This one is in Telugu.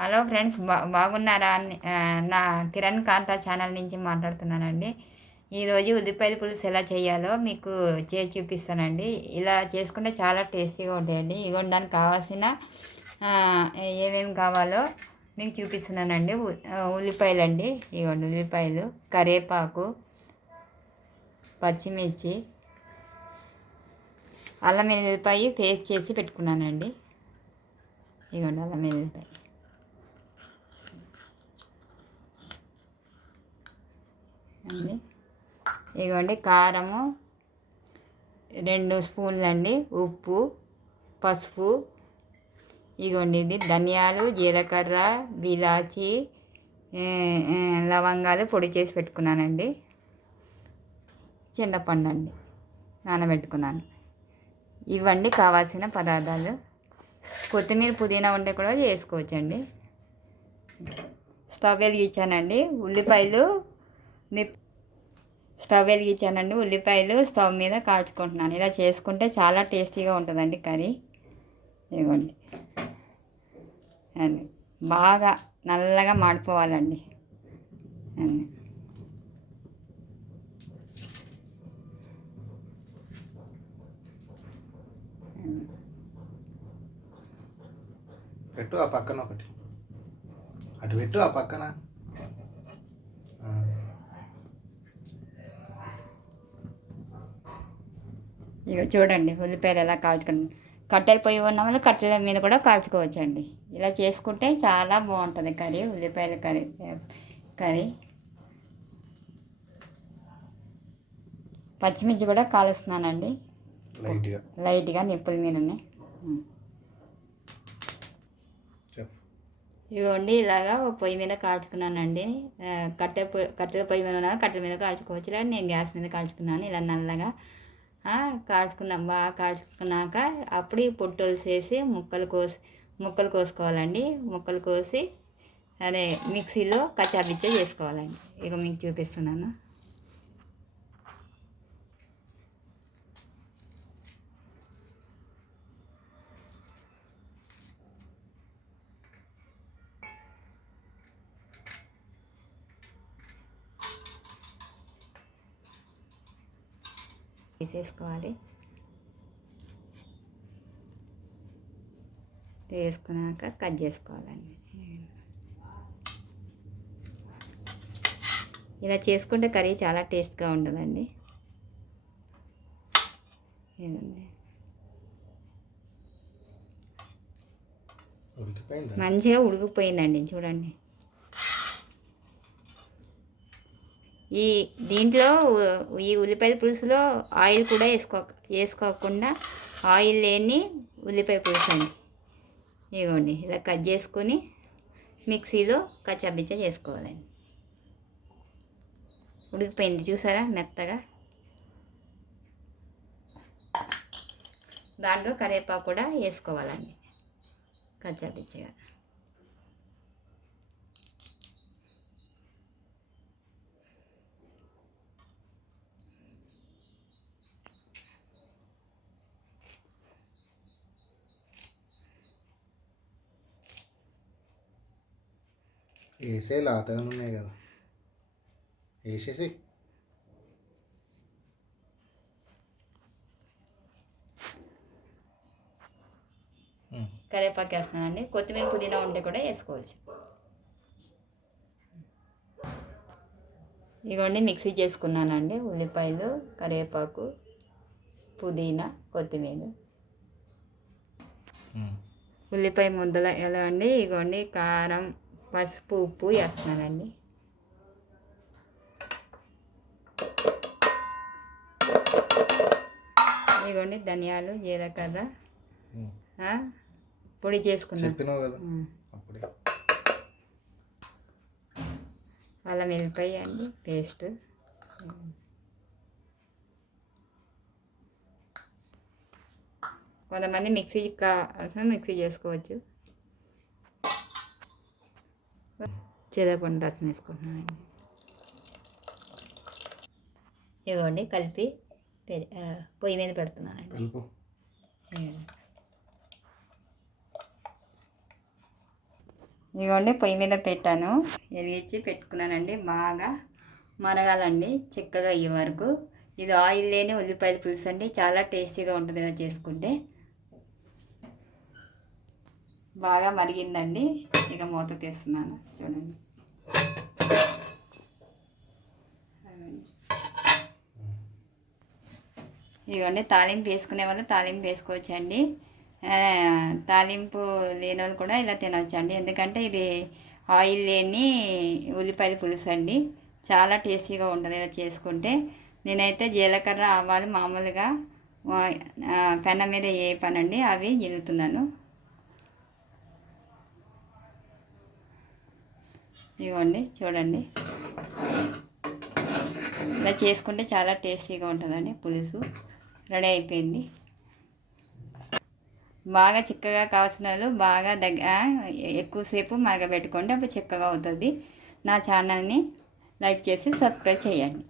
హలో ఫ్రెండ్స్, బాగున్నారా? నా కిరణ్ కాంతా ఛానల్ నుంచి మాట్లాడుతున్నానండి. ఈరోజు ఉల్లిపాయల పులుసు ఎలా చేయాలో మీకు చేసి చూపిస్తానండి. ఇలా చేసుకుంటే చాలా టేస్టీగా ఉంటాయండి. ఇగోండి దానికి కావాల్సిన ఏమేమి కావాలో మీకు చూపిస్తున్నానండి. ఉల్లిపాయలు అండి, ఇగోండి ఉల్లిపాయలు, కరివేపాకు, పచ్చిమిర్చి, అల్లం వెల్లుల్లిపాయ పేస్ట్ చేసి పెట్టుకున్నానండి. ఇగోండి అల్లం వెల్లుల్లిపాయ అండి. ఇదిగోండి కారము 2 స్పూన్లు అండి, ఉప్పు, పసుపు, ఇదిగోండి ఇది ధనియాలు, జీలకర్ర, ఇలాచి, లవంగాలు పొడి చేసి పెట్టుకున్నానండి. చింతపండు అండి నానబెట్టుకున్నాను. ఇవ్వండి కావాల్సిన పదార్థాలు. కొత్తిమీర పుదీనా ఉంటే కూడా చేసుకోవచ్చండి. స్టవ్ వెలిగించానండి. ఉల్లిపాయలు స్టవ్ మీద కాల్చుకుంటున్నాను. ఇలా చేసుకుంటే చాలా టేస్టీగా ఉంటుందండి కర్రీ. ఇవ్వండి అది బాగా నల్లగా మాడిపోవాలండి. అది పెట్టు ఆ పక్కన ఒకటి, అటు పెట్టు ఆ పక్కన. ఇక చూడండి ఉల్లిపాయలు ఎలా కాల్చుకోండి. కట్టెల పొయ్యి ఉన్న వాళ్ళు కట్టెల మీద కూడా కాల్చుకోవచ్చండి. ఇలా చేసుకుంటే చాలా బాగుంటుంది కర్రీ, ఉల్లిపాయల కర్రీ. పచ్చిమిర్చి కూడా కాలుస్తున్నానండి లైట్గా నిప్పుల మీదనే. ఇవ్వండి ఇలాగా పొయ్యి మీద కాల్చుకున్నానండి. కట్టెల పొయ్యి మీద ఉన్న కట్టెల మీద కాల్చుకోవచ్చు. ఇలా నేను గ్యాస్ మీద కాల్చుకున్నాను. ఇలా నల్లగా కాల్చుకున్నాం. బాగా కాల్చుకున్నాక అప్పుడు ఈ పొట్టులు చేసి ముక్కలు కోసుకోవాలండి. ముక్కలు కోసి అదే మిక్సీలో కచ్చాపిచ్చా చేసుకోవాలండి. ఇక మీకు చూపిస్తున్నాను. తీసేసుకోవాలి. వేసుకున్నాక కట్ చేసుకోవాలండి. ఇలా చేసుకుంటే కర్రీ చాలా టేస్ట్గా ఉంటుందండి. మంచిగా ఉడికిపోయిందండి చూడండి. దీంట్లో ఈ ఉల్లిపాయ పులుసులో ఆయిల్ కూడా వేసుకోకుండా ఆయిల్ లేని ఉల్లిపాయ పులుసు అండి. ఇదిగోండి ఇలా కట్ చేసుకొని మిక్సీలో కచ్చాపిచ్చా చేసుకోవాలండి. ఉడికిపోయింది చూసారా మెత్తగా. దాంట్లో కరివేపాకు కూడా వేసుకోవాలండి కచ్చాపిచ్చగా. వేసే లాతగా ఉన్నాయి కదా, వేసేసి కరివేపాకు వేస్తున్నానండి. కొత్తిమీర పుదీనా ఉంటే కూడా వేసుకోవచ్చు. ఇవన్నీ మిక్సీ చేసుకున్నానండి. ఉల్లిపాయలు, కరివేపాకు, పుదీనా, కొత్తిమీర, ఉల్లిపాయ ముద్దలు ఎలా అండి. ఇగోండి కారం, పసుపు, ఉప్పు వేస్తున్నానండి. ఇగోండి ధనియాలు, జీలకర్ర పొడి చేసుకున్నాను. అల్లం వెల్లిపాయ అండి పేస్ట్. కొంతమంది మిక్సీ చేసుకోవచ్చు. చింతపండు రసం వేసుకుంటున్నానండి. ఇదిగోండి కలిపి పొయ్యి మీద పెడుతున్నానండి. ఇదిగోండి పొయ్యి మీద పెట్టాను, వెలిగించి పెట్టుకున్నానండి. బాగా మరగాలండి చిక్కగా అయ్యే వరకు. ఇది ఆయిల్ లేని ఉల్లిపాయల పులుసు అండి, చాలా టేస్టీగా ఉంటుంది ఇలా చేసుకుంటే. బాగా మరిగిందండి, ఇక మూత తీస్తున్నాను చూడండి. ఇదిగోండి తాలింపు వేసుకునే వాళ్ళు తాలింపు వేసుకోవచ్చండి. తాలింపు లేని వాళ్ళు కూడా ఇలా తినవచ్చండి, ఎందుకంటే ఇది ఆయిల్ లేని ఉల్లిపాయల పులుసు అండి. చాలా టేస్టీగా ఉంటుంది ఇలా చేసుకుంటే. నేనైతే జీలకర్ర ఆవాలు మామూలుగా పెనం మీద ఏ పనండి అవి జిల్లుతున్నాను. ఇవ్వండి చూడండి, ఇలా చేసుకుంటే చాలా టేస్టీగా ఉంటుందండి. పులుసు రెడీ అయిపోయింది. బాగా చిక్కగా కావాల్సిన వాళ్ళు బాగా ఎక్కువసేపు మరగబెట్టుకోండి, అప్పుడు చిక్కగా అవుతుంది. నా ఛానల్ని లైక్ చేసి సబ్స్క్రైబ్ చేయండి.